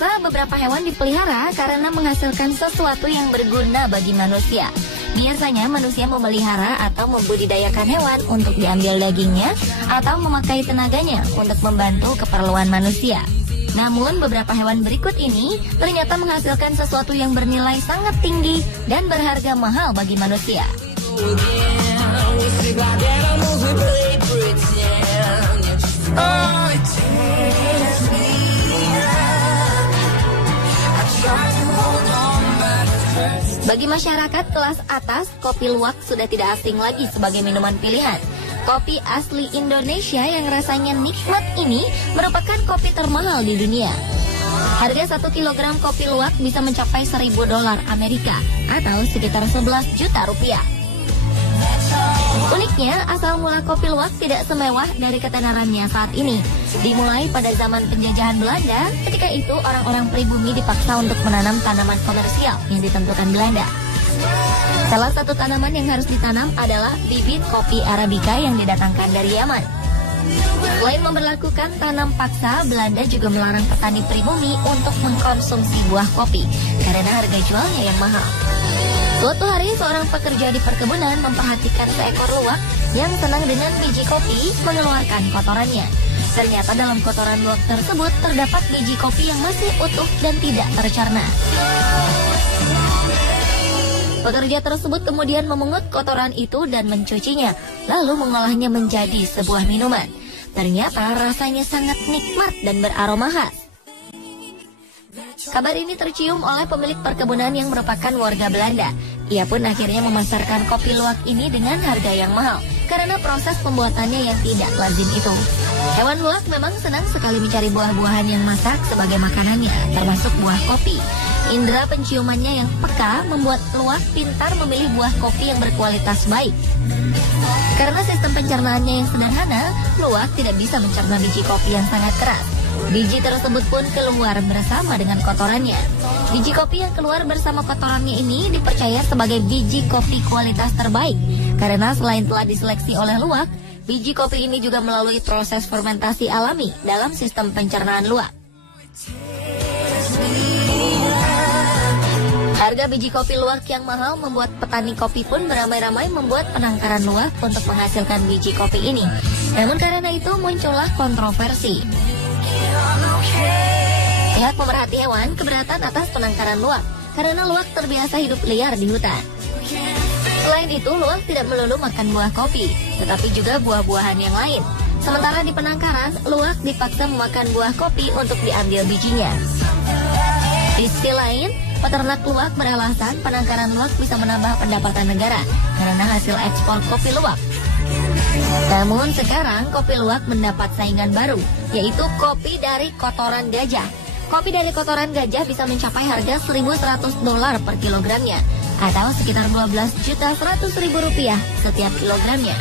Pemirsa, beberapa hewan dipelihara karena menghasilkan sesuatu yang berguna bagi manusia. Biasanya manusia memelihara atau membudidayakan hewan untuk diambil dagingnya atau memakai tenaganya untuk membantu keperluan manusia. Namun beberapa hewan berikut ini ternyata menghasilkan sesuatu yang bernilai sangat tinggi dan berharga mahal bagi manusia. Bagi masyarakat kelas atas, kopi luwak sudah tidak asing lagi sebagai minuman pilihan. Kopi asli Indonesia yang rasanya nikmat ini merupakan kopi termahal di dunia. Harga 1 kilogram kopi luwak bisa mencapai $1.000 Amerika atau sekitar 11 juta rupiah. Uniknya, asal mula kopi luwak tidak semewah dari ketenarannya saat ini. Dimulai pada zaman penjajahan Belanda, ketika itu orang-orang pribumi dipaksa untuk menanam tanaman komersial yang ditentukan Belanda. Salah satu tanaman yang harus ditanam adalah bibit kopi Arabica yang didatangkan dari Yaman. Selain memberlakukan tanam paksa, Belanda juga melarang petani pribumi untuk mengkonsumsi buah kopi karena harga jualnya yang mahal. Suatu hari, seorang pekerja di perkebunan memperhatikan seekor luwak yang senang dengan biji kopi mengeluarkan kotorannya. Ternyata dalam kotoran luwak tersebut terdapat biji kopi yang masih utuh dan tidak tercerna. Pekerja tersebut kemudian memungut kotoran itu dan mencucinya, lalu mengolahnya menjadi sebuah minuman. Ternyata rasanya sangat nikmat dan beraroma khas. Kabar ini tercium oleh pemilik perkebunan yang merupakan warga Belanda. Ia pun akhirnya memasarkan kopi luwak ini dengan harga yang mahal karena proses pembuatannya yang tidak lazim itu. Hewan luwak memang senang sekali mencari buah-buahan yang masak sebagai makanannya, termasuk buah kopi. Indera penciumannya yang peka membuat luwak pintar memilih buah kopi yang berkualitas baik. Karena sistem pencernaannya yang sederhana, luwak tidak bisa mencerna biji kopi yang sangat keras. Biji tersebut pun keluar bersama dengan kotorannya. Biji kopi yang keluar bersama kotorannya ini dipercaya sebagai biji kopi kualitas terbaik. Karena selain telah diseleksi oleh luwak, biji kopi ini juga melalui proses fermentasi alami dalam sistem pencernaan luwak. Harga biji kopi luwak yang mahal membuat petani kopi pun beramai-ramai membuat penangkaran luwak untuk menghasilkan biji kopi ini. Namun karena itu muncullah kontroversi. Pihak pemerhati hewan keberatan atas penangkaran luwak karena luwak terbiasa hidup liar di hutan. Selain itu, luwak tidak melulu makan buah kopi, tetapi juga buah-buahan yang lain. Sementara di penangkaran, luwak dipaksa memakan buah kopi untuk diambil bijinya. Di sisi lain, peternak luwak beralasan penangkaran luwak bisa menambah pendapatan negara karena hasil ekspor kopi luwak. Namun sekarang kopi luwak mendapat saingan baru, yaitu kopi dari kotoran gajah. Kopi dari kotoran gajah bisa mencapai harga $1.100 per kilogramnya, atau sekitar 12.100.000 rupiah setiap kilogramnya.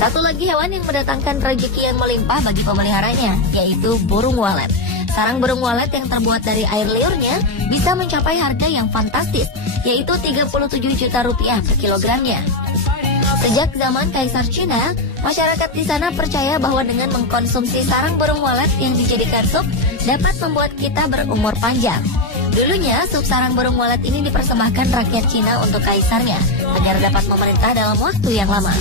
Satu lagi hewan yang mendatangkan rezeki yang melimpah bagi pemeliharanya, yaitu burung walet. Sarang burung walet yang terbuat dari air liurnya bisa mencapai harga yang fantastis, yaitu 37 juta rupiah per kilogramnya. Sejak zaman Kaisar Cina, masyarakat di sana percaya bahwa dengan mengkonsumsi sarang burung walet yang dijadikan sup dapat membuat kita berumur panjang. Dulunya, sup sarang burung walet ini dipersembahkan rakyat Cina untuk kaisarnya agar dapat memerintah dalam waktu yang lama.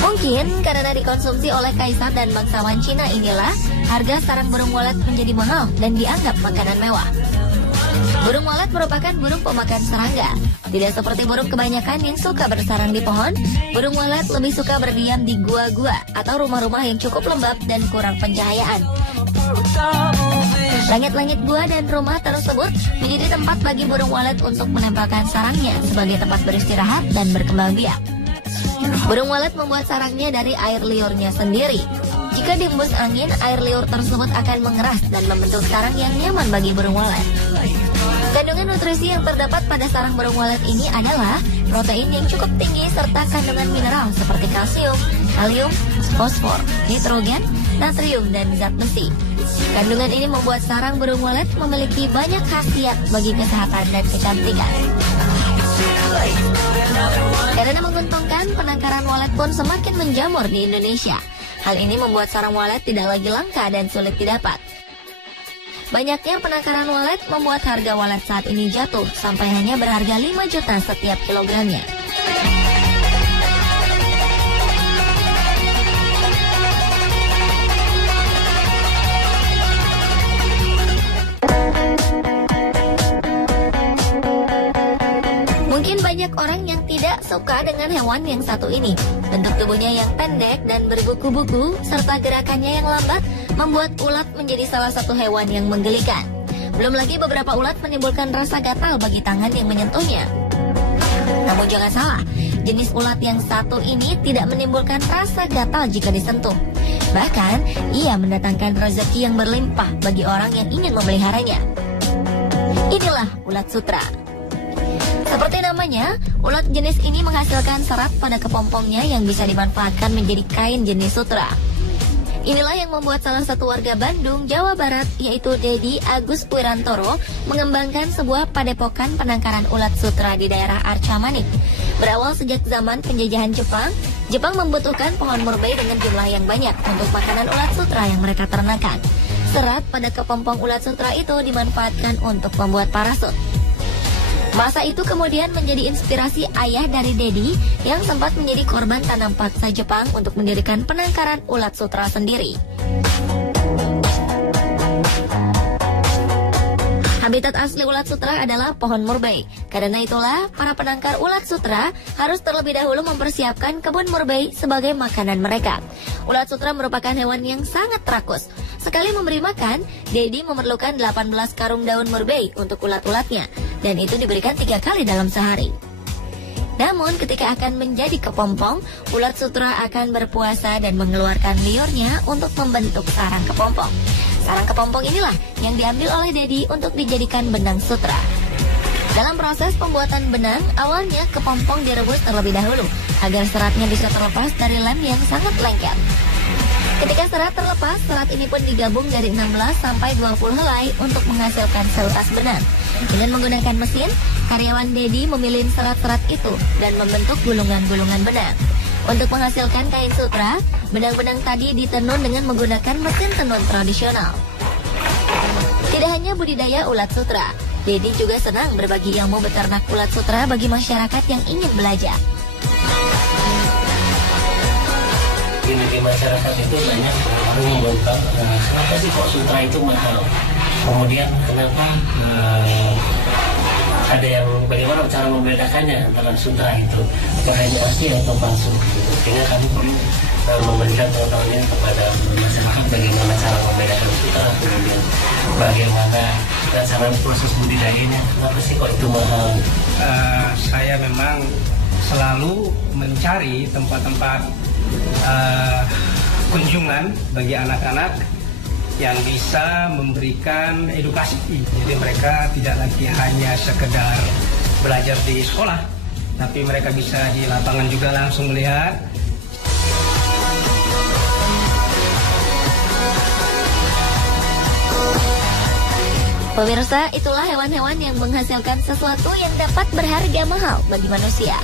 Mungkin karena dikonsumsi oleh kaisar dan bangsawan Cina inilah harga sarang burung walet menjadi mahal dan dianggap makanan mewah. Burung walet merupakan burung pemakan serangga. Tidak seperti burung kebanyakan yang suka bersarang di pohon, burung walet lebih suka berdiam di gua-gua atau rumah-rumah yang cukup lembab dan kurang pencahayaan. Langit-langit gua dan rumah tersebut menjadi tempat bagi burung walet untuk menempelkan sarangnya sebagai tempat beristirahat dan berkembang biak. Burung walet membuat sarangnya dari air liurnya sendiri. Jika dihembus angin, air liur tersebut akan mengeras dan membentuk sarang yang nyaman bagi burung walet. Kandungan nutrisi yang terdapat pada sarang burung walet ini adalah protein yang cukup tinggi serta kandungan mineral seperti kalsium, kalium, fosfor, nitrogen, natrium, dan zat besi. Kandungan ini membuat sarang burung walet memiliki banyak khasiat bagi kesehatan dan kecantikan. Karena menguntungkan, penangkaran walet pun semakin menjamur di Indonesia. Hal ini membuat sarang walet tidak lagi langka dan sulit didapat. Banyaknya penangkaran walet membuat harga walet saat ini jatuh sampai hanya berharga 5 juta setiap kilogramnya. Mungkin banyak orang yang tidak suka dengan hewan yang satu ini. Bentuk tubuhnya yang pendek dan berbuku-buku serta gerakannya yang lambat membuat ulat menjadi salah satu hewan yang menggelikan. Belum lagi beberapa ulat menimbulkan rasa gatal bagi tangan yang menyentuhnya. Namun jangan salah, jenis ulat yang satu ini tidak menimbulkan rasa gatal jika disentuh. Bahkan, ia mendatangkan rezeki yang berlimpah bagi orang yang ingin memeliharanya. Inilah ulat sutra. Seperti namanya, ulat jenis ini menghasilkan serat pada kepompongnya yang bisa dimanfaatkan menjadi kain jenis sutra. Inilah yang membuat salah satu warga Bandung, Jawa Barat, yaitu Dedi Agus Wirantoro, mengembangkan sebuah padepokan penangkaran ulat sutra di daerah Arca Manik. Berawal sejak zaman penjajahan Jepang, Jepang membutuhkan pohon murbei dengan jumlah yang banyak untuk makanan ulat sutra yang mereka ternakan. Serat pada kepompong ulat sutra itu dimanfaatkan untuk membuat parasut. Masa itu kemudian menjadi inspirasi ayah dari Dedi yang sempat menjadi korban tanam paksa Jepang untuk mendirikan penangkaran ulat sutra sendiri. Habitat asli ulat sutra adalah pohon murbei. Karena itulah, para penangkar ulat sutra harus terlebih dahulu mempersiapkan kebun murbei sebagai makanan mereka. Ulat sutra merupakan hewan yang sangat rakus. Sekali memberi makan, Dedi memerlukan 18 karung daun murbei untuk ulat-ulatnya. Dan itu diberikan 3 kali dalam sehari. Namun ketika akan menjadi kepompong, ulat sutra akan berpuasa dan mengeluarkan liurnya untuk membentuk sarang kepompong. Sarang kepompong inilah yang diambil oleh Dedi untuk dijadikan benang sutra. Dalam proses pembuatan benang, awalnya kepompong direbus terlebih dahulu agar seratnya bisa terlepas dari lem yang sangat lengket. Ketika serat terlepas, serat ini pun digabung dari 16 sampai 20 helai untuk menghasilkan seutas benang. Dengan menggunakan mesin, karyawan Dedi memilih serat-serat itu dan membentuk gulungan-gulungan benang. Untuk menghasilkan kain sutra, benang-benang tadi ditenun dengan menggunakan mesin tenun tradisional. Tidak hanya budidaya ulat sutra, Dedi juga senang berbagi ilmu beternak ulat sutra bagi masyarakat yang ingin belajar. Di masyarakat itu banyak orang yang membongkar kenapa sih kok sutra itu mahal, kemudian kenapa ada yang bagaimana cara membedakannya antara sutra itu hanya asli atau palsu gitu. Sehingga kami memberikan pengetahuan kepada masyarakat bagaimana cara membedakan sutra, kemudian bagaimana cara proses budidayanya, kenapa sih kok itu mahal. Saya memang selalu mencari tempat-tempat kunjungan bagi anak-anak yang bisa memberikan edukasi. Jadi mereka tidak lagi hanya sekedar belajar di sekolah, tapi mereka bisa di lapangan juga langsung melihat. Pemirsa, itulah hewan-hewan yang menghasilkan sesuatu yang dapat berharga mahal bagi manusia.